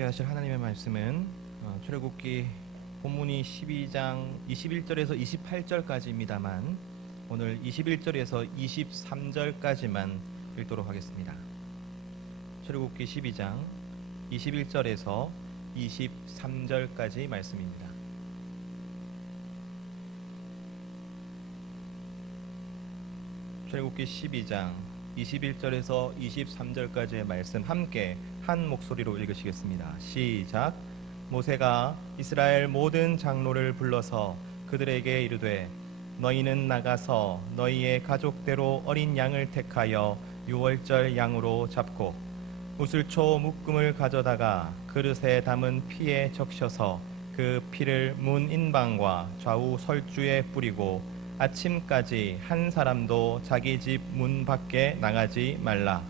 함께 하실 하나님의 말씀은 출애굽기 본문이 12장 21절에서 28절까지입니다만 오늘 21절에서 23절까지만 읽도록 하겠습니다. 출애굽기 12장 21절에서 23절까지 말씀입니다. 출애굽기 12장 21절에서 23절까지의 말씀 함께 한 목소리로 읽으시겠습니다. 시작. 모세가 이스라엘 모든 장로를 불러서 그들에게 이르되 너희는 나가서 너희의 가족대로 어린 양을 택하여 유월절 양으로 잡고 우슬초 묶음을 가져다가 그릇에 담은 피에 적셔서 그 피를 문 인방과 좌우 설주에 뿌리고 아침까지 한 사람도 자기 집 문 밖에 나가지 말라.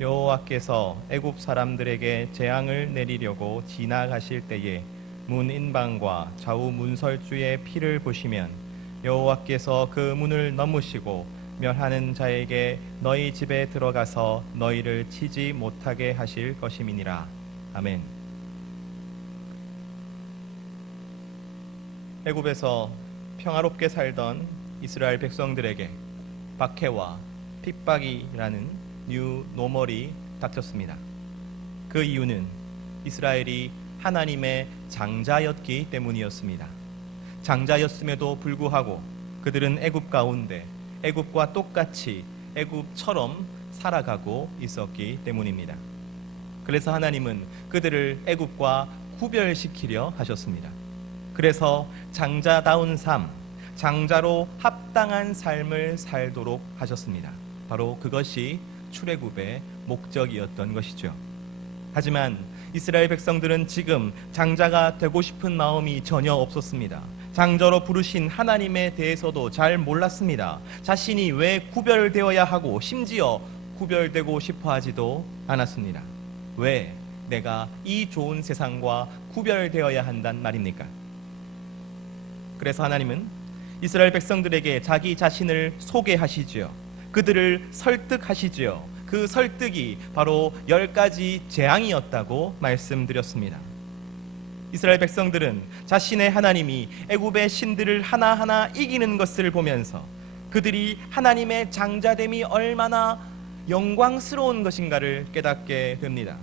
여호와께서 애굽 사람들에게 재앙을 내리려고 지나가실 때에 문 인방과 좌우 문설주의 피를 보시면 여호와께서 그 문을 넘으시고 멸하는 자에게 너희 집에 들어가서 너희를 치지 못하게 하실 것임이니라. 아멘. 애굽에서 평화롭게 살던 이스라엘 백성들에게 박해와 핍박이라는 뉴 노멀이 닥쳤습니다. 그 이유는 이스라엘이 하나님의 장자였기 때문이었습니다. 장자였음에도 불구하고 그들은 애굽 가운데 애굽과 똑같이 애굽처럼 살아가고 있었기 때문입니다. 그래서 하나님은 그들을 애굽과 구별시키려 하셨습니다. 그래서 장자다운 삶, 장자로 합당한 삶을 살도록 하셨습니다. 바로 그것이 출애굽의 목적이었던 것이죠. 하지만 이스라엘 백성들은 지금 장자가 되고 싶은 마음이 전혀 없었습니다. 장자로 부르신 하나님에 대해서도 잘 몰랐습니다. 자신이 왜 구별되어야 하고 심지어 구별되고 싶어 하지도 않았습니다. 왜 내가 이 좋은 세상과 구별되어야 한단 말입니까? 그래서 하나님은 이스라엘 백성들에게 자기 자신을 소개하시지요. 그들을 설득하시지요. 그 설득이 바로 10가지 재앙이었다고 말씀드렸습니다. 이스라엘 백성들은 자신의 하나님이 애굽의 신들을 하나하나 이기는 것을 보면서 그들이 하나님의 장자됨이 얼마나 영광스러운 것인가를 깨닫게 됩니다.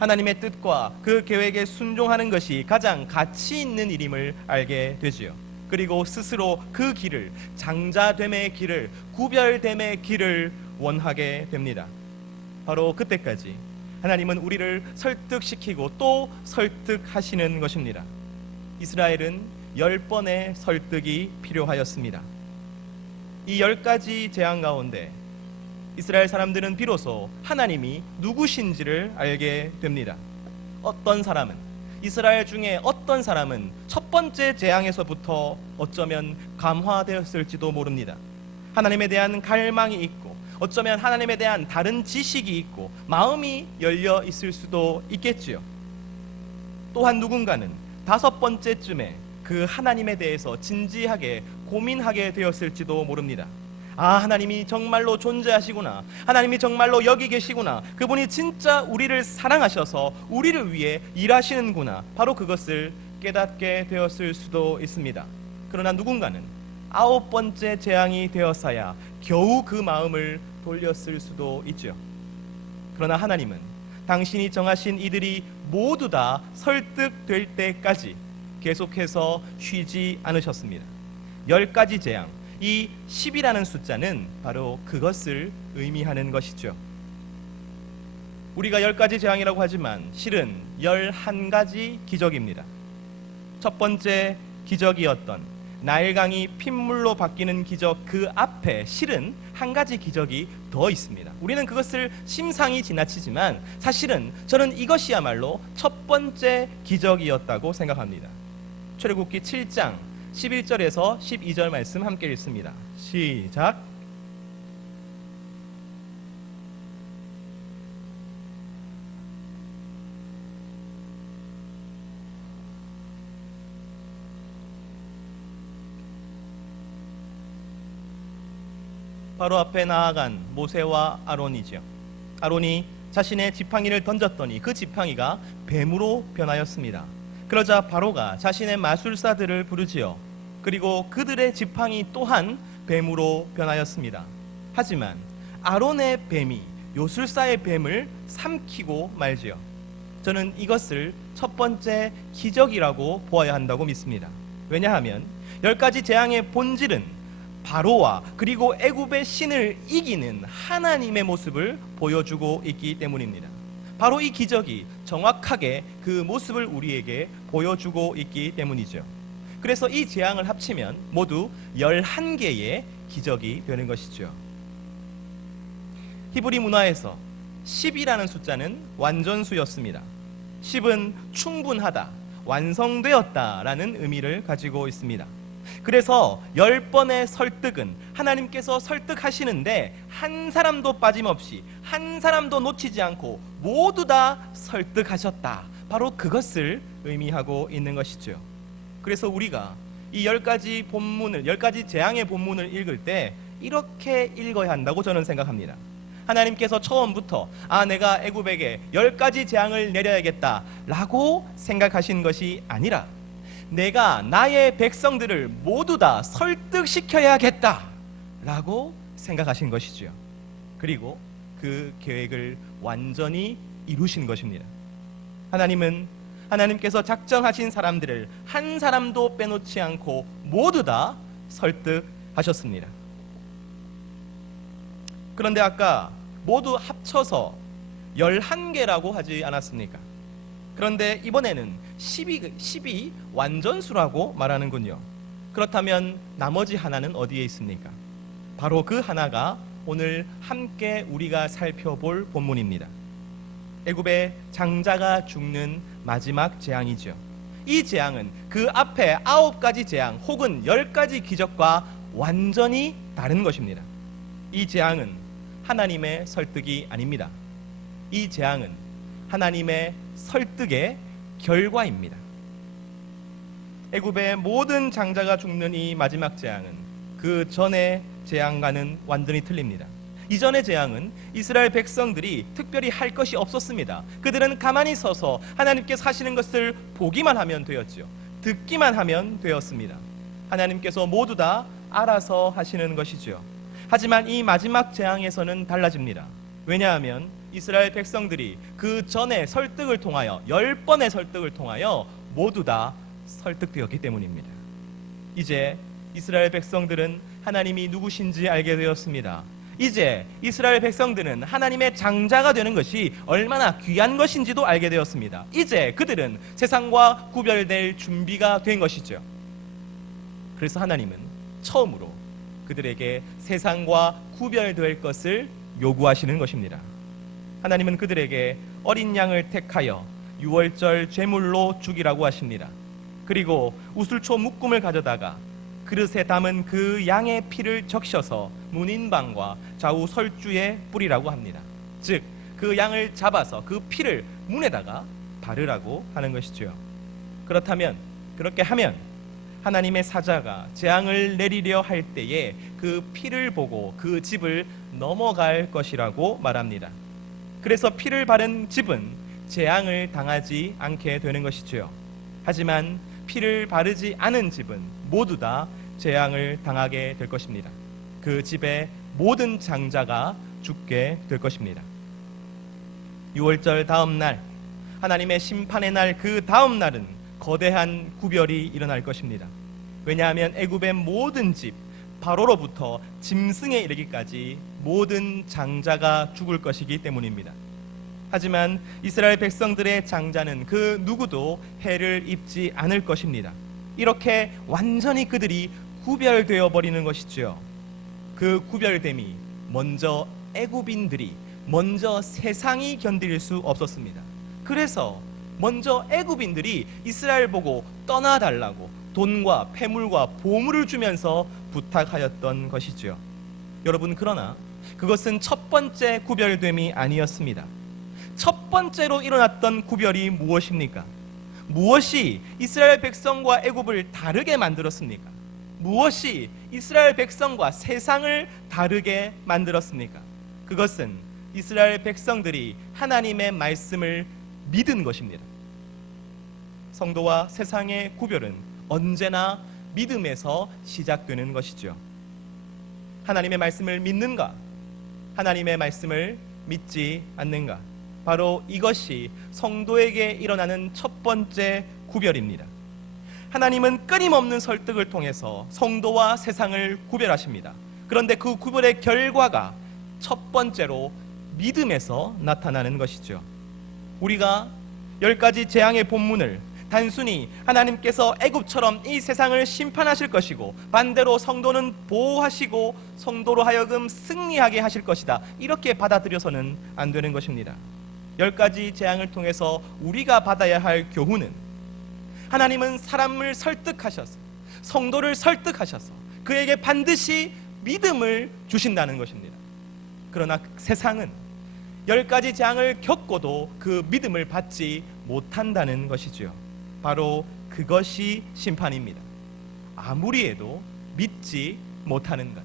하나님의 뜻과 그 계획에 순종하는 것이 가장 가치 있는 일임을 알게 되지요. 그리고 스스로 그 길을, 장자됨의 길을, 구별됨의 길을 원하게 됩니다. 바로 그때까지 하나님은 우리를 설득시키고 또 설득하시는 것입니다. 이스라엘은 10번의 설득이 필요하였습니다. 이 10가지 재앙 가운데 이스라엘 사람들은 비로소 하나님이 누구신지를 알게 됩니다. 어떤 사람은, 이스라엘 중에 어떤 사람은 첫 번째 재앙에서부터 어쩌면 감화되었을지도 모릅니다. 하나님에 대한 갈망이 있고 어쩌면 하나님에 대한 다른 지식이 있고 마음이 열려 있을 수도 있겠지요. 또한 누군가는 5번째쯤에 그 하나님에 대해서 진지하게 고민하게 되었을지도 모릅니다. 아, 하나님이 정말로 존재하시구나. 하나님이 정말로 여기 계시구나. 그분이 진짜 우리를 사랑하셔서 우리를 위해 일하시는구나. 바로 그것을 깨닫게 되었을 수도 있습니다. 그러나 누군가는 9번째 재앙이 되었어야 겨우 그 마음을 돌렸을 수도 있죠. 그러나 하나님은 당신이 정하신 이들이 모두 다 설득될 때까지 계속해서 쉬지 않으셨습니다. 10가지 재앙, 이 10이라는 숫자는 바로 그것을 의미하는 것이죠. 우리가 10가지 재앙이라고 하지만 실은 11가지 기적입니다. 첫 번째 기적이었던 나일강이 핏물로 바뀌는 기적, 그 앞에 실은 한 가지 기적이 더 있습니다. 우리는 그것을 심상히 지나치지만 사실은 저는 이것이야말로 첫 번째 기적이었다고 생각합니다. 출애굽기 7장 11절에서 12절 말씀 함께 읽습니다. 시작. 바로 앞에 나아간 모세와 아론이죠. 아론이 자신의 지팡이를 던졌더니 그 지팡이가 뱀으로 변하였습니다. 그러자 바로가 자신의 마술사들을 부르지요. 그리고 그들의 지팡이 또한 뱀으로 변하였습니다. 하지만 아론의 뱀이 요술사의 뱀을 삼키고 말지요. 저는 이것을 첫 번째 기적이라고 보아야 한다고 믿습니다. 왜냐하면 10가지 재앙의 본질은 바로와 그리고 애굽의 신을 이기는 하나님의 모습을 보여주고 있기 때문입니다. 바로 이 기적이 정확하게 그 모습을 우리에게 보여주고 있기 때문이죠. 그래서 이 재앙을 합치면 모두 11개의 기적이 되는 것이죠. 히브리 문화에서 10이라는 숫자는 완전수였습니다. 10은 충분하다, 완성되었다라는 의미를 가지고 있습니다. 그래서 10번의 설득은 하나님께서 설득하시는데 한 사람도 빠짐없이 한 사람도 놓치지 않고 모두 다 설득하셨다. 바로 그것을 의미하고 있는 것이죠. 그래서 우리가 이 10가지 재앙의 본문을 읽을 때 이렇게 읽어야 한다고 저는 생각합니다. 하나님께서 처음부터 내가 애굽에게 10가지 재앙을 내려야겠다 라고 생각하신 것이 아니라 내가 나의 백성들을 모두 다 설득시켜야겠다 라고 생각하신 것이죠. 그리고 그 계획을 완전히 이루신 것입니다. 하나님께서 작정하신 사람들을 한 사람도 빼놓지 않고 모두 다 설득하셨습니다. 그런데 아까 모두 합쳐서 11개라고 하지 않았습니까? 그런데 이번에는 10이 완전수라고 말하는군요. 그렇다면 나머지 하나는 어디에 있습니까? 바로 그 하나가 오늘 함께 우리가 살펴볼 본문입니다. 애굽의 장자가 죽는 마지막 재앙이죠. 이 재앙은 그 앞에 9가지 재앙 혹은 10가지 기적과 완전히 다른 것입니다. 이 재앙은 하나님의 설득이 아닙니다. 이 재앙은 하나님의 설득의 결과입니다. 애굽의 모든 장자가 죽는 이 마지막 재앙은 그 전의 재앙과는 완전히 틀립니다. 이전의 재앙은 이스라엘 백성들이 특별히 할 것이 없었습니다. 그들은 가만히 서서 하나님께서 하시는 것을 보기만 하면 되었죠. 듣기만 하면 되었습니다. 하나님께서 모두 다 알아서 하시는 것이죠. 하지만 이 마지막 재앙에서는 달라집니다. 왜냐하면 이스라엘 백성들이 그 전에 설득을 통하여 10번의 설득을 통하여 모두 다 설득되었기 때문입니다. 이제 이스라엘 백성들은 하나님이 누구신지 알게 되었습니다. 이제 이스라엘 백성들은 하나님의 장자가 되는 것이 얼마나 귀한 것인지도 알게 되었습니다. 이제 그들은 세상과 구별될 준비가 된 것이죠. 그래서 하나님은 처음으로 그들에게 세상과 구별될 것을 요구하시는 것입니다. 하나님은 그들에게 어린 양을 택하여 유월절 제물로 죽이라고 하십니다. 그리고 우슬초 묶음을 가져다가 그릇에 담은 그 양의 피를 적셔서 문인방과 좌우 설주에 뿌리라고 합니다. 즉 그 양을 잡아서 그 피를 문에다가 바르라고 하는 것이죠. 그렇게 하면 하나님의 사자가 재앙을 내리려 할 때에 그 피를 보고 그 집을 넘어갈 것이라고 말합니다. 그래서 피를 바른 집은 재앙을 당하지 않게 되는 것이죠. 하지만 피를 바르지 않은 집은 모두 다 재앙을 당하게 될 것입니다. 그 집의 모든 장자가 죽게 될 것입니다. 유월절 다음 날, 하나님의 심판의 날 그 다음 날은 거대한 구별이 일어날 것입니다. 왜냐하면 애굽의 모든 집, 바로로부터 짐승에 이르기까지 모든 장자가 죽을 것이기 때문입니다. 하지만 이스라엘 백성들의 장자는 그 누구도 해를 입지 않을 것입니다. 이렇게 완전히 그들이 구별되어 버리는 것이죠. 그 구별됨이 먼저 애굽인들이, 먼저 세상이 견딜 수 없었습니다. 그래서 먼저 애굽인들이 이스라엘 보고 떠나달라고 돈과 폐물과 보물을 주면서 부탁하였던 것이죠. 여러분, 그러나 그것은 첫 번째 구별됨이 아니었습니다. 첫 번째로 일어났던 구별이 무엇입니까? 무엇이 이스라엘 백성과 애굽을 다르게 만들었습니까? 무엇이 이스라엘 백성과 세상을 다르게 만들었습니까? 그것은 이스라엘 백성들이 하나님의 말씀을 믿은 것입니다. 성도와 세상의 구별은 언제나 믿음에서 시작되는 것이죠. 하나님의 말씀을 믿는가? 하나님의 말씀을 믿지 않는가? 바로 이것이 성도에게 일어나는 첫 번째 구별입니다. 하나님은 끊임없는 설득을 통해서 성도와 세상을 구별하십니다. 그런데 그 구별의 결과가 첫 번째로 믿음에서 나타나는 것이죠. 우리가 10가지 재앙의 본문을 단순히 하나님께서 애굽처럼 이 세상을 심판하실 것이고 반대로 성도는 보호하시고 성도로 하여금 승리하게 하실 것이다, 이렇게 받아들여서는 안 되는 것입니다. 10가지 재앙을 통해서 우리가 받아야 할 교훈은, 하나님은 사람을 설득하셔서, 성도를 설득하셔서 그에게 반드시 믿음을 주신다는 것입니다. 그러나 세상은 10가지 재앙을 겪고도 그 믿음을 받지 못한다는 것이지요. 바로 그것이 심판입니다. 아무리 해도 믿지 못하는 것.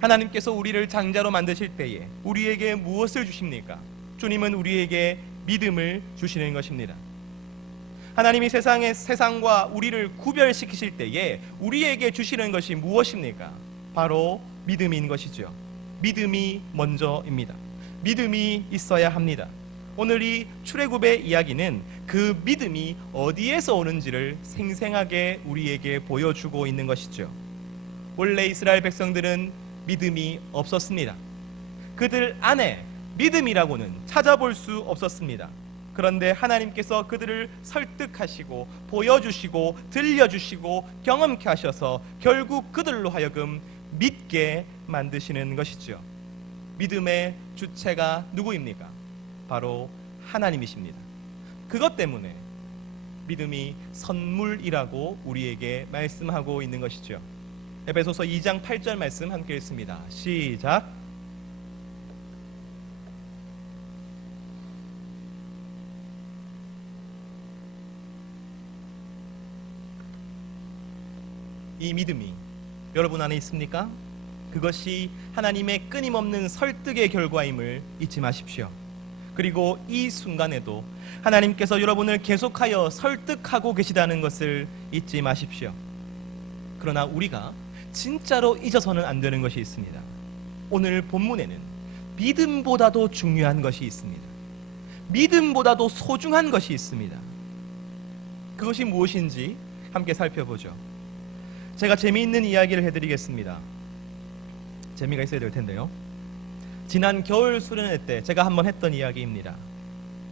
하나님께서 우리를 장자로 만드실 때에 우리에게 무엇을 주십니까? 주님은 우리에게 믿음을 주시는 것입니다. 하나님이 세상과 우리를 구별시키실 때에 우리에게 주시는 것이 무엇입니까? 바로 믿음인 것이죠. 믿음이 먼저입니다. 믿음이 있어야 합니다. 오늘 이 출애굽의 이야기는 그 믿음이 어디에서 오는지를 생생하게 우리에게 보여주고 있는 것이죠. 원래 이스라엘 백성들은 믿음이 없었습니다. 그들 안에 믿음이라고는 찾아볼 수 없었습니다. 그런데 하나님께서 그들을 설득하시고 보여주시고 들려주시고 경험케 하셔서 결국 그들로 하여금 믿게 만드시는 것이죠. 믿음의 주체가 누구입니까? 바로 하나님이십니다. 그것 때문에 믿음이 선물이라고 우리에게 말씀하고 있는 것이죠. 에베소서 2장 8절 말씀 함께 읽습니다. 시작. 이 믿음이 여러분 안에 있습니까? 그것이 하나님의 끊임없는 설득의 결과임을 잊지 마십시오. 그리고 이 순간에도 하나님께서 여러분을 계속하여 설득하고 계시다는 것을 잊지 마십시오. 그러나 우리가 진짜로 잊어서는 안 되는 것이 있습니다. 오늘 본문에는 믿음보다도 중요한 것이 있습니다. 믿음보다도 소중한 것이 있습니다. 그것이 무엇인지 함께 살펴보죠. 제가 재미있는 이야기를 해드리겠습니다. 재미가 있어야 될 텐데요. 지난 겨울 수련회 때 제가 한번 했던 이야기입니다.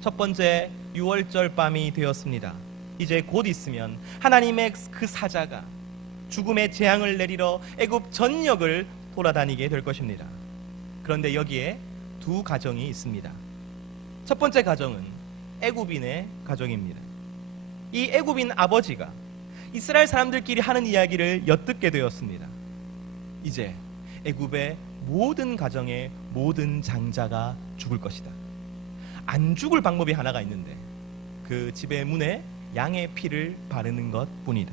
첫 번째 6월절 밤이 되었습니다. 이제 곧 있으면 하나님의 그 사자가 죽음의 재앙을 내리러 애굽 전역을 돌아다니게 될 것입니다. 그런데 여기에 두 가정이 있습니다. 첫 번째 가정은 애굽인의 가정입니다. 이 애굽인 아버지가 이스라엘 사람들끼리 하는 이야기를 엿듣게 되었습니다. 이제 애굽의 모든 가정의 모든 장자가 죽을 것이다. 안 죽을 방법이 하나가 있는데 그 집의 문에 양의 피를 바르는 것뿐이다.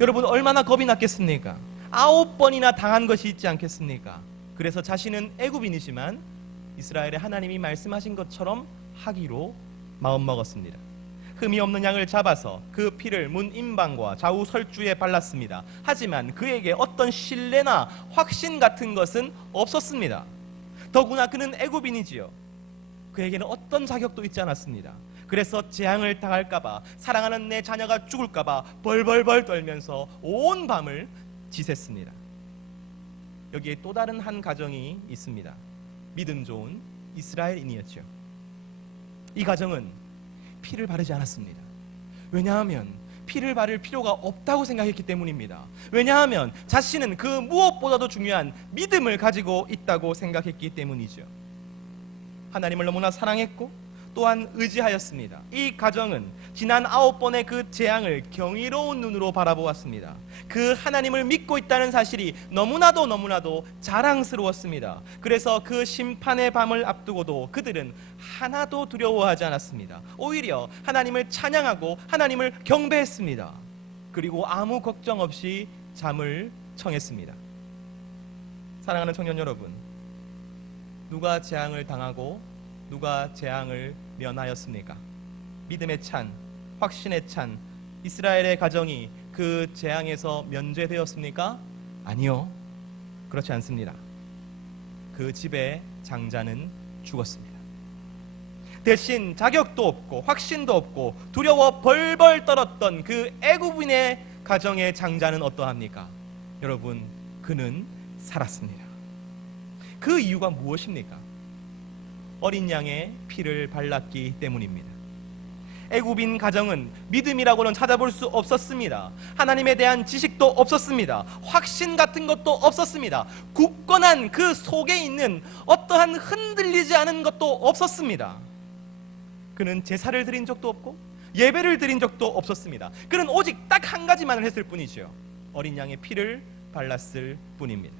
여러분 얼마나 겁이 났겠습니까? 9번이나 당한 것이 있지 않겠습니까? 그래서 자신은 애굽인이지만 이스라엘의 하나님이 말씀하신 것처럼 하기로 마음먹었습니다. 흠이 없는 양을 잡아서 그 피를 문 임방과 좌우 설주에 발랐습니다. 하지만 그에게 어떤 신뢰나 확신 같은 것은 없었습니다. 더구나 그는 애굽인이지요. 그에게는 어떤 자격도 있지 않았습니다. 그래서 재앙을 당할까봐, 사랑하는 내 자녀가 죽을까봐 벌벌벌 떨면서 온 밤을 지샜습니다. 여기에 또 다른 한 가정이 있습니다. 믿음 좋은 이스라엘인이었죠. 이 가정은 피를 바르지 않았습니다. 왜냐하면 피를 바를 필요가 없다고 생각했기 때문입니다. 왜냐하면 자신은 그 무엇보다도 중요한 믿음을 가지고 있다고 생각했기 때문이죠. 하나님을 너무나 사랑했고 또한 의지하였습니다. 이 가정은 지난 9번의 그 재앙을 경이로운 눈으로 바라보았습니다. 그 하나님을 믿고 있다는 사실이 너무나도 자랑스러웠습니다. 그래서 그 심판의 밤을 앞두고도 그들은 하나도 두려워하지 않았습니다. 오히려 하나님을 찬양하고 하나님을 경배했습니다. 그리고 아무 걱정 없이 잠을 청했습니다. 사랑하는 청년 여러분, 누가 재앙을 당하고 누가 재앙을 면하였습니까? 믿음의 찬, 확신의 찬 이스라엘의 가정이 그 재앙에서 면제되었습니까? 아니요, 그렇지 않습니다. 그 집의 장자는 죽었습니다. 대신 자격도 없고 확신도 없고 두려워 벌벌 떨었던 그 애굽인의 가정의 장자는 어떠합니까? 여러분, 그는 살았습니다. 그 이유가 무엇입니까? 어린 양의 피를 발랐기 때문입니다. 애굽인 가정은 믿음이라고는 찾아볼 수 없었습니다. 하나님에 대한 지식도 없었습니다. 확신 같은 것도 없었습니다. 굳건한 그 속에 있는 어떠한 흔들리지 않은 것도 없었습니다. 그는 제사를 드린 적도 없고 예배를 드린 적도 없었습니다. 그는 오직 딱 한 가지만을 했을 뿐이죠. 어린 양의 피를 발랐을 뿐입니다.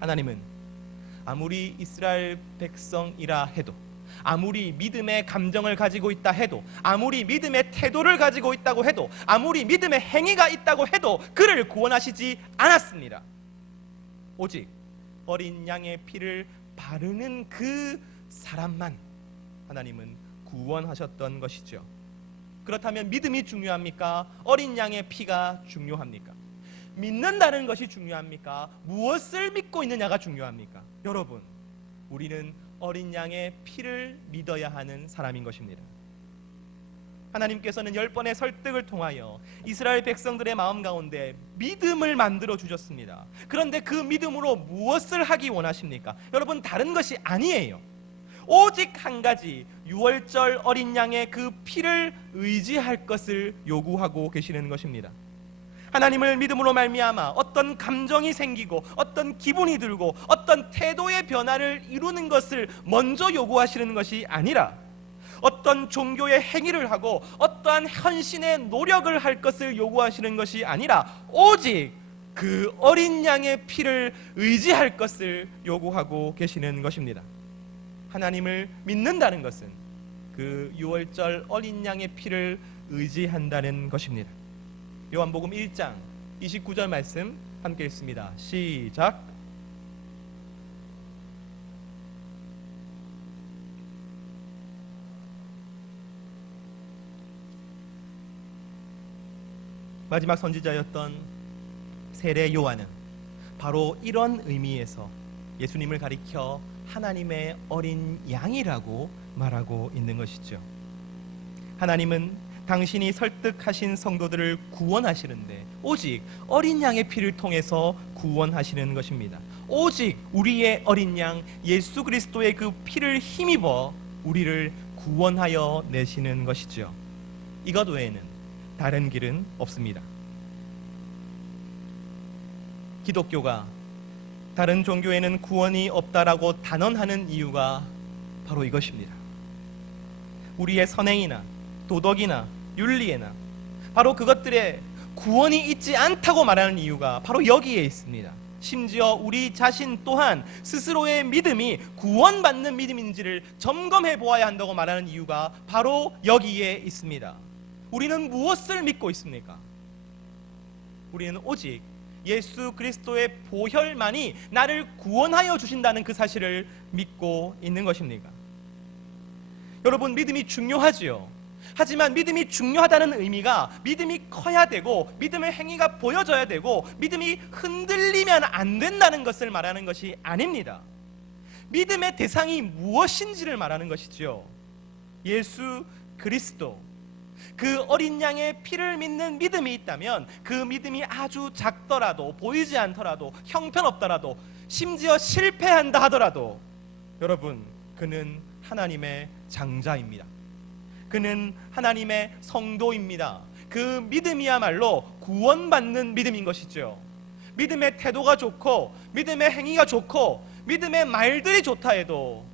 하나님은 아무리 이스라엘 백성이라 해도, 아무리 믿음의 감정을 가지고 있다 해도, 아무리 믿음의 태도를 가지고 있다고 해도, 아무리 믿음의 행위가 있다고 해도 그를 구원하시지 않았습니다. 오직 어린 양의 피를 바르는 그 사람만 하나님은 구원하셨던 것이죠. 그렇다면 믿음이 중요합니까? 어린 양의 피가 중요합니까? 믿는다는 것이 중요합니까? 무엇을 믿고 있느냐가 중요합니까? 여러분, 우리는 어린 양의 피를 믿어야 하는 사람인 것입니다. 하나님께서는 10번의 설득을 통하여 이스라엘 백성들의 마음 가운데 믿음을 만들어 주셨습니다. 그런데 그 믿음으로 무엇을 하기 원하십니까? 여러분, 다른 것이 아니에요. 오직 한 가지, 유월절 어린 양의 그 피를 의지할 것을 요구하고 계시는 것입니다. 하나님을 믿음으로 말미암아 어떤 감정이 생기고 어떤 기분이 들고 어떤 태도의 변화를 이루는 것을 먼저 요구하시는 것이 아니라, 어떤 종교의 행위를 하고 어떠한 헌신의 노력을 할 것을 요구하시는 것이 아니라 오직 그 어린 양의 피를 의지할 것을 요구하고 계시는 것입니다. 하나님을 믿는다는 것은 그 유월절 어린 양의 피를 의지한다는 것입니다. 요한복음 1장 29절 말씀 함께 읽습니다. 시작. 마지막 선지자였던 세례 요한은 바로 이런 의미에서 예수님을 가리켜 하나님의 어린 양이라고 말하고 있는 것이죠. 하나님은 당신이 설득하신 성도들을 구원하시는데 오직 어린 양의 피를 통해서 구원하시는 것입니다. 오직 우리의 어린 양 예수 그리스도의 그 피를 힘입어 우리를 구원하여 내시는 것이죠. 이것 외에는 다른 길은 없습니다. 기독교가 다른 종교에는 구원이 없다라고 단언하는 이유가 바로 이것입니다. 우리의 선행이나 도덕이나 윤리에나 바로 그것들에 구원이 있지 않다고 말하는 이유가 바로 여기에 있습니다. 심지어 우리 자신 또한 스스로의 믿음이 구원받는 믿음인지를 점검해 보아야 한다고 말하는 이유가 바로 여기에 있습니다. 우리는 무엇을 믿고 있습니까? 우리는 오직 예수 그리스도의 보혈만이 나를 구원하여 주신다는 그 사실을 믿고 있는 것입니까? 여러분, 믿음이 중요하지요. 하지만 믿음이 중요하다는 의미가 믿음이 커야 되고 믿음의 행위가 보여져야 되고 믿음이 흔들리면 안 된다는 것을 말하는 것이 아닙니다. 믿음의 대상이 무엇인지를 말하는 것이죠. 예수 그리스도, 그 어린 양의 피를 믿는 믿음이 있다면 그 믿음이 아주 작더라도, 보이지 않더라도, 형편없더라도, 심지어 실패한다 하더라도 여러분, 그는 하나님의 장자입니다. 그는 하나님의 성도입니다. 그 믿음이야말로 구원받는 믿음인 것이죠. 믿음의 태도가 좋고 믿음의 행위가 좋고 믿음의 말들이 좋다 해도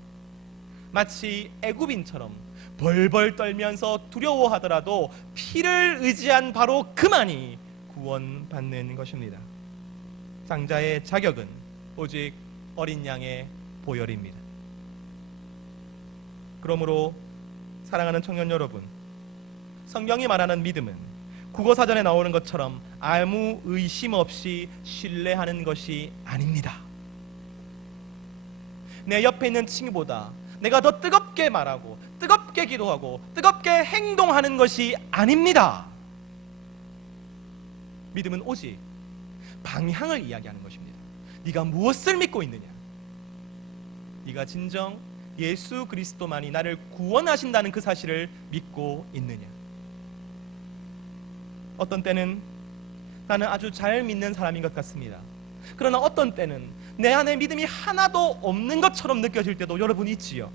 마치 애굽인처럼 벌벌 떨면서 두려워하더라도 피를 의지한 바로 그만이 구원받는 것입니다. 장자의 자격은 오직 어린 양의 보혈입니다. 그러므로 사랑하는 청년 여러분, 성경이 말하는 믿음은 국어사전에 나오는 것처럼 아무 의심 없이 신뢰하는 것이 아닙니다. 내 옆에 있는 친구보다 내가 더 뜨겁게 말하고 뜨겁게 기도하고 뜨겁게 행동하는 것이 아닙니다. 믿음은 오직 방향을 이야기하는 것입니다. 네가 무엇을 믿고 있느냐? 네가 진정 예수 그리스도만이 나를 구원하신다는 그 사실을 믿고 있느냐? 어떤 때는 나는 아주 잘 믿는 사람인 것 같습니다. 그러나 어떤 때는 내 안에 믿음이 하나도 없는 것처럼 느껴질 때도 여러분 있지요.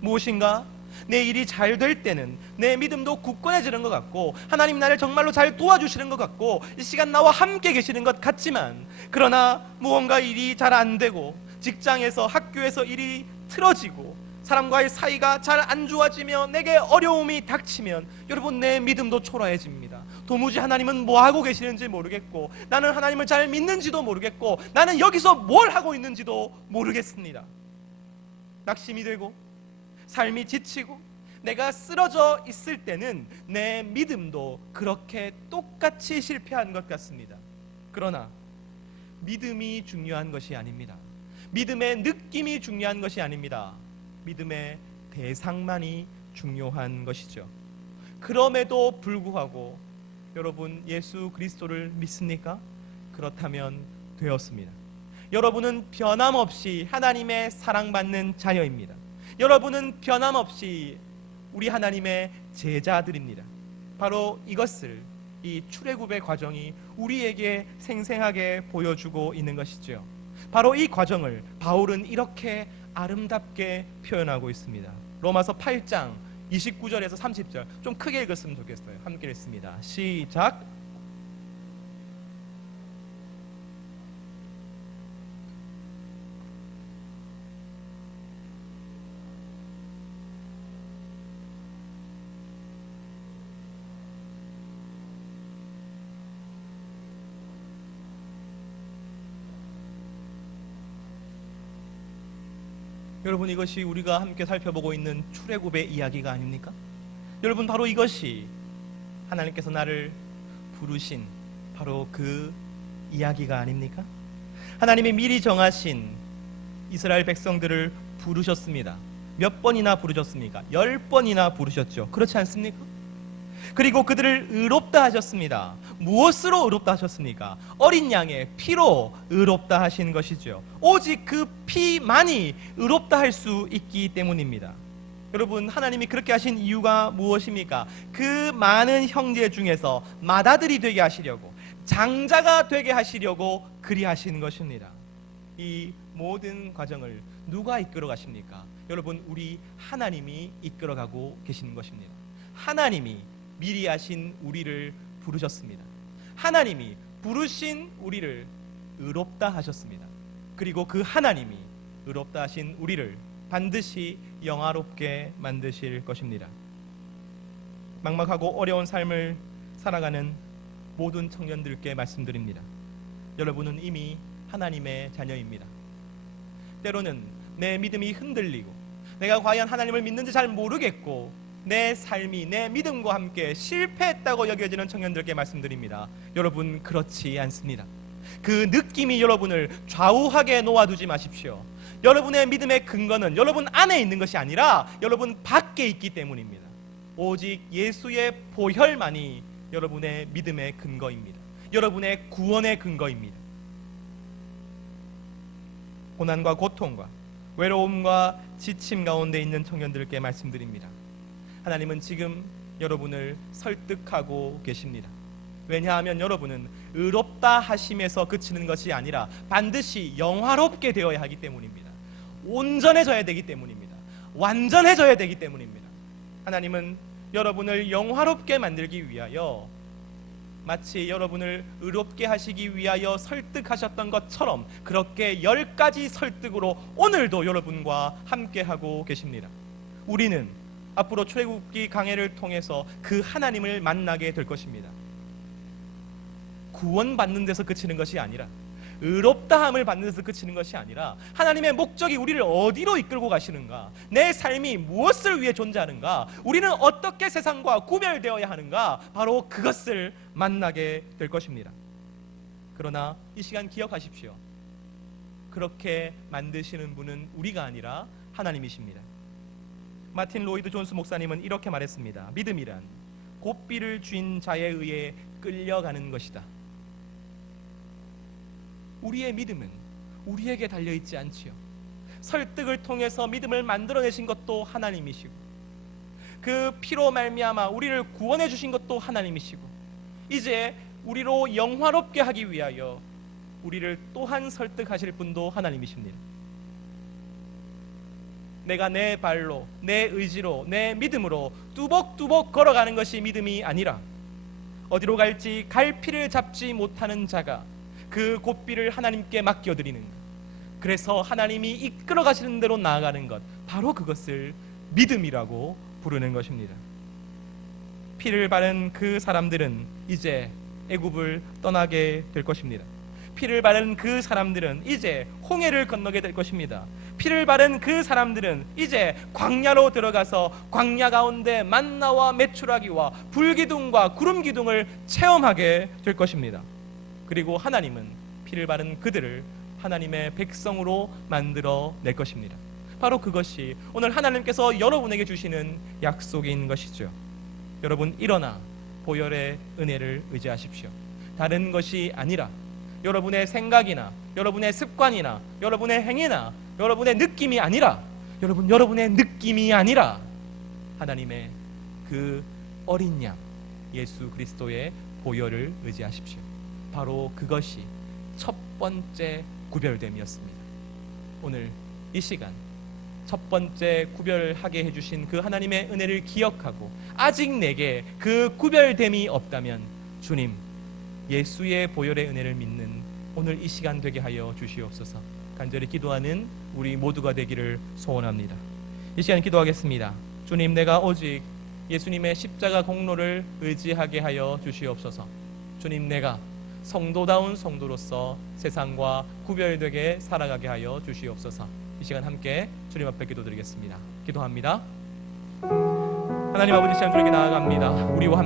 무엇인가? 내 일이 잘 될 때는 내 믿음도 굳건해지는 것 같고 하나님 나를 정말로 잘 도와주시는 것 같고 이 시간 나와 함께 계시는 것 같지만, 그러나 무언가 일이 잘 안 되고 직장에서 학교에서 일이 틀어지고 사람과의 사이가 잘 안 좋아지며 내게 어려움이 닥치면 여러분 내 믿음도 초라해집니다. 도무지 하나님은 뭐 하고 계시는지 모르겠고 나는 하나님을 잘 믿는지도 모르겠고 나는 여기서 뭘 하고 있는지도 모르겠습니다. 낙심이 되고 삶이 지치고 내가 쓰러져 있을 때는 내 믿음도 그렇게 똑같이 실패한 것 같습니다. 그러나 믿음이 중요한 것이 아닙니다. 믿음의 느낌이 중요한 것이 아닙니다. 믿음의 대상만이 중요한 것이죠. 그럼에도 불구하고 여러분 예수 그리스도를 믿습니까? 그렇다면 되었습니다. 여러분은 변함없이 하나님의 사랑받는 자녀입니다. 여러분은 변함없이 우리 하나님의 제자들입니다. 바로 이것을 이 출애굽의 과정이 우리에게 생생하게 보여주고 있는 것이죠. 바로 이 과정을 바울은 이렇게 아름답게 표현하고 있습니다. 로마서 8장 29절에서 30절 좀 크게 읽었으면 좋겠어요. 함께 읽습니다. 시작. 여러분 이것이 우리가 함께 살펴보고 있는 출애굽의 이야기가 아닙니까? 여러분 바로 이것이 하나님께서 나를 부르신 바로 그 이야기가 아닙니까? 하나님이 미리 정하신 이스라엘 백성들을 부르셨습니다. 몇 번이나 부르셨습니까? 10번이나 부르셨죠. 그렇지 않습니까? 그리고 그들을 의롭다 하셨습니다. 무엇으로 의롭다 하셨습니까? 어린 양의 피로 의롭다 하신 것이죠. 오직 그 피만이 의롭다 할 수 있기 때문입니다. 여러분 하나님이 그렇게 하신 이유가 무엇입니까? 그 많은 형제 중에서 맏아들이 되게 하시려고, 장자가 되게 하시려고 그리 하신 것입니다. 이 모든 과정을 누가 이끌어 가십니까? 여러분 우리 하나님이 이끌어 가고 계시는 것입니다. 하나님이 미리 하신 우리를 부르셨습니다. 하나님이 부르신 우리를 의롭다 하셨습니다. 그리고 그 하나님이 의롭다 하신 우리를 반드시 영화롭게 만드실 것입니다. 막막하고 어려운 삶을 살아가는 모든 청년들께 말씀드립니다. 여러분은 이미 하나님의 자녀입니다. 때로는 내 믿음이 흔들리고 내가 과연 하나님을 믿는지 잘 모르겠고 내 삶이 내 믿음과 함께 실패했다고 여겨지는 청년들께 말씀드립니다. 여러분 그렇지 않습니다. 그 느낌이 여러분을 좌우하게 놓아두지 마십시오. 여러분의 믿음의 근거는 여러분 안에 있는 것이 아니라 여러분 밖에 있기 때문입니다. 오직 예수의 보혈만이 여러분의 믿음의 근거입니다. 여러분의 구원의 근거입니다. 고난과 고통과 외로움과 지침 가운데 있는 청년들께 말씀드립니다. 하나님은 지금 여러분을 설득하고 계십니다. 왜냐하면 여러분은 의롭다 하심에서 그치는 것이 아니라 반드시 영화롭게 되어야 하기 때문입니다. 온전해져야 되기 때문입니다. 완전해져야 되기 때문입니다. 하나님은 여러분을 영화롭게 만들기 위하여 마치 여러분을 의롭게 하시기 위하여 설득하셨던 것처럼 그렇게 10가지 설득으로 오늘도 여러분과 함께하고 계십니다. 우리는 앞으로 출애굽기 강해를 통해서 그 하나님을 만나게 될 것입니다. 구원받는 데서 그치는 것이 아니라, 의롭다함을 받는 데서 그치는 것이 아니라 하나님의 목적이 우리를 어디로 이끌고 가시는가, 내 삶이 무엇을 위해 존재하는가, 우리는 어떻게 세상과 구별되어야 하는가, 바로 그것을 만나게 될 것입니다. 그러나 이 시간 기억하십시오. 그렇게 만드시는 분은 우리가 아니라 하나님이십니다. 마틴 로이드 존스 목사님은 이렇게 말했습니다. 믿음이란 고삐를 쥔 자에 의해 끌려가는 것이다. 우리의 믿음은 우리에게 달려있지 않지요. 설득을 통해서 믿음을 만들어내신 것도 하나님이시고, 그 피로 말미암아 우리를 구원해 주신 것도 하나님이시고, 이제 우리로 영화롭게 하기 위하여 우리를 또한 설득하실 분도 하나님이십니다. 내가 내 발로, 내 의지로, 내 믿음으로 뚜벅뚜벅 걸어가는 것이 믿음이 아니라, 어디로 갈지 갈피를 잡지 못하는 자가 그 고삐를 하나님께 맡겨드리는 것, 그래서 하나님이 이끌어 가시는 대로 나아가는 것, 바로 그것을 믿음이라고 부르는 것입니다. 피를 바른 그 사람들은 이제 애굽을 떠나게 될 것입니다. 피를 바른 그 사람들은 이제 홍해를 건너게 될 것입니다. 피를 바른 그 사람들은 이제 광야로 들어가서 광야 가운데 만나와 메추라기와 불기둥과 구름기둥을 체험하게 될 것입니다. 그리고 하나님은 피를 바른 그들을 하나님의 백성으로 만들어 낼 것입니다. 바로 그것이 오늘 하나님께서 여러분에게 주시는 약속인 것이죠. 여러분, 일어나 보혈의 은혜를 의지하십시오. 다른 것이 아니라 여러분의 생각이나 여러분의 습관이나 여러분의 행위나 여러분의 느낌이 아니라, 여러분의 느낌이 아니라 하나님의 그 어린 양 예수 그리스도의 보혈을 의지하십시오. 바로 그것이 첫 번째 구별됨이었습니다. 오늘 이 시간 첫 번째 구별하게 해주신 그 하나님의 은혜를 기억하고, 아직 내게 그 구별됨이 없다면 주님 예수의 보혈의 은혜를 믿는 오늘 이 시간 되게 하여 주시옵소서. 간절히 기도하는 우리 모두가 되기를 소원합니다. 이 시간 기도하겠습니다. 주님, 내가 오직 예수님의 십자가 공로를 의지하게 하여 주시옵소서. 주님, 내가 성도다운 성도로서 세상과 구별되게 살아가게 하여 주시옵소서. 이 시간 함께 주님 앞에 기도드리겠습니다. 기도합니다. 하나님 아버지, 시간 주님께 나아갑니다. 우리와